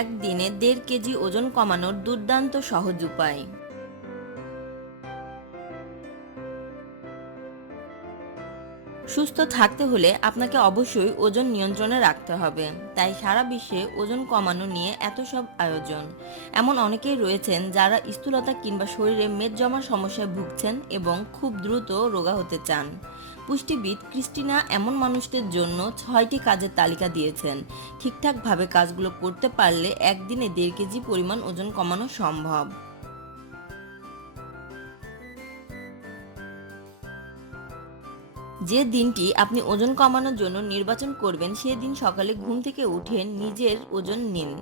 একদিনে দেড় কেজি ওজন কমানোর দুর্দান্ত সহজ উপায়। সুস্থ থাকতে হলে আপনাকে অবশ্যই ওজন নিয়ন্ত্রণে রাখতে হবে। তাই সারা বিশ্বে ওজন কমানো নিয়ে এত সব আয়োজন। এমন অনেকেই রয়েছেন যারা স্থূলতা কিংবা শরীরে মেদ জমার সমস্যায় ভুগছেন এবং খুব দ্রুত রোগা হতে চান। পুষ্টিবিদ ক্রিস্টিনা এমন মানুষদের জন্য ছয়টি কাজের তালিকা দিয়েছেন। ঠিকঠাকভাবে কাজগুলো করতে পারলে একদিনে দেড় কেজি পরিমাণ ওজন কমানো সম্ভব। যে দিনটি আপনি ওজন কমানোর জন্য নির্বাচন করবেন সেই দিন সকালে ঘুম থেকে উঠে নিজের ওজন নিন।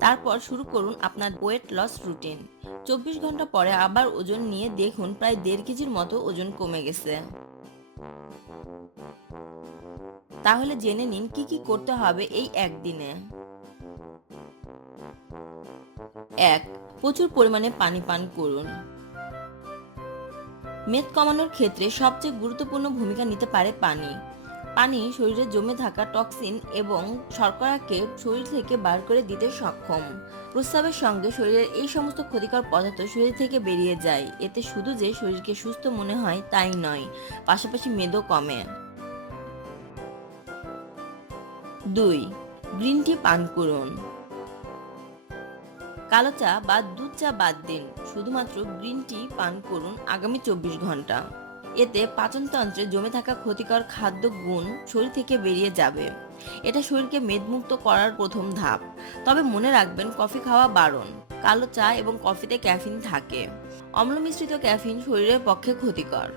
তারপর শুরু করুন আপনার ওয়েট লস রুটিন চব্বিশ ঘণ্টা পরে আবার ওজন নিয়ে দেখুন, প্রায় দেড় কেজির মতো ওজন কমে গেছে। তাহলে জেনে নিন কি কি করতে হবে এই একদিনে। এক, প্রচুর পরিমাণে পানি পান করুন। মেদ কমানোর ক্ষেত্রে সবচেয়ে গুরুত্বপূর্ণ ভূমিকা নিতে পারে পানি। পানি শরীরে জমে থাকা টক্সিন এবং শর্করাকে শরীর থেকে বার করে দিতে সক্ষম। প্রস্রাবের সঙ্গে শরীরের এই সমস্ত ক্ষতিকর পদার্থ শরীর থেকে বেরিয়ে যায়। এতে শুধু যে শরীরকে সুস্থ মনে হয় তাই নয়, পাশাপাশি মেদও কমে। দুই, গ্রিন টি পান করুন। কালো চা বা চা বাদ দিন। শুধুমাত্র গ্রিন টি পান করুন আগামী চব্বিশ ঘণ্টা। এতে পাচনতন্ত্রে জমে থাকা ক্ষতিকর খাদ্য গুণ শরীর থেকে বেরিয়ে যাবে। এটা শরীরকে মেদমুক্ত করার প্রথম ধাপ। তবে মনে রাখবেন, কফি খাওয়া বারণ। কালো চা এবং কফিতে ক্যাফিন থাকে। অম্ল মিশ্রিত ক্যাফিন শরীরের পক্ষে ক্ষতিকর।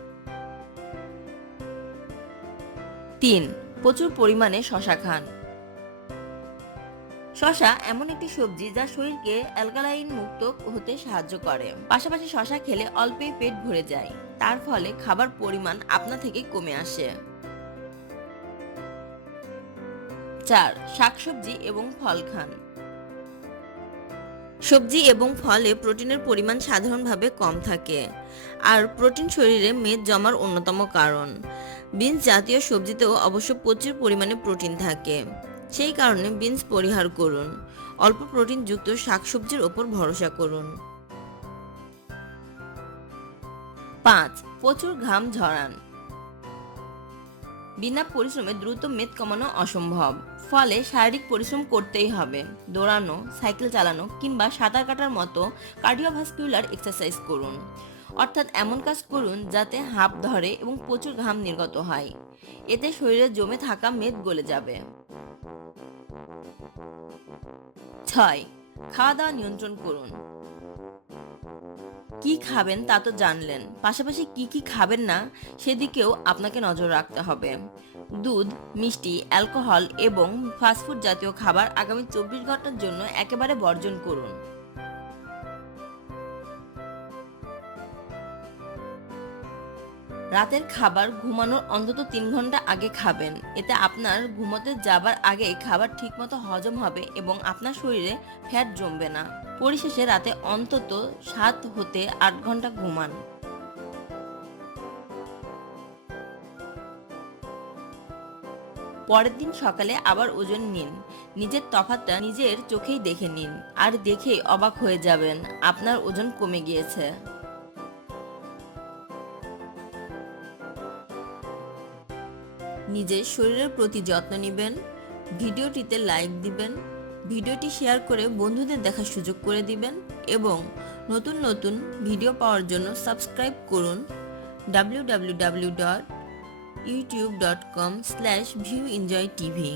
তিন, প্রচুর পরিমাণে শশা খান। শশা এমন একটি সবজি যা শরীরকে অ্যালকালাইন মুক্ত হতে সাহায্য করে। পাশাপাশি শশা খেলে অল্পেই পেট ভরে যায়। তার ফলে খাবার পরিমাণ আপনা থেকে কমে আসে। চার, শাকসবজি এবং ফল খান। সবজি এবং ফলে প্রোটিনের পরিমাণ সাধারণভাবে কম থাকে। আর প্রোটিন শরীরে মেদ জমার অন্যতম কারণ। বিনস জাতীয় সবজিতেও অবশ্য প্রচুর পরিমাণে প্রোটিন থাকে। সেই কারণে বিনস পরিহার করুন। অল্প প্রোটিনযুক্ত শাকসবজির ওপর ভরসা করুন। পাঁচ, প্রচুর ঘাম ঝরান। বিনা পরিশ্রমে দ্রুত মেদ কমানো অসম্ভব। ফলে শারীরিক পরিশ্রম করতেই হবে। দৌড়ানো, সাইকেল চালানো কিংবা সাঁতার কাটার মতো কার্ডিওভাস্কুলার এক্সারসাইজ করুন। অর্থাৎ এমন কাজ করুন যাতে হাঁপ ধরে এবং প্রচুর ঘাম নির্গত হয়। এতে শরীরে জমে থাকা মেদ গলে যাবে। ছয় খাওয়া দাওয়া নিয়ন্ত্রণ করুন। কি খাবেন তা তো জানলেন। পাশাপাশি কি কি খাবেন না, সেদিকেও আপনাকে নজর রাখতে হবে। দুধ, মিষ্টি, অ্যালকোহল এবং ফাস্টফুড জাতীয় খাবার আগামী চব্বিশ ঘণ্টার জন্য একেবারে বর্জন করুন। রাতের খাবার ঘুমানোর অন্তত তিন ঘণ্টা আগে খাবেন। এতে আপনার ঘুমোতে যাবার আগে খাবার ঠিকমতো হজম হবে এবং আপনার শরীরে ফ্যাট জমবে না। পরিশেষে রাতে অন্তত সাত হতে আট ঘণ্টা ঘুমান। পরের দিন সকালে আবার ওজন নিন। নিজের তফাতটা নিজের চোখেই দেখে নিন। আর দেখেই অবাক হয়ে যাবেন, আপনার ওজন কমে গিয়েছে। নিজের শরীরের প্রতি যত্ন নেবেন, ভিডিওটিতে লাইক দিবেন, ভিডিওটি শেয়ার করে বন্ধুদের দেখার সুযোগ করে দিবেন এবং নতুন নতুন ভিডিও পাওয়ার জন্য সাবস্ক্রাইব করুন W W W dot YouTube dot com slash view enjoy TV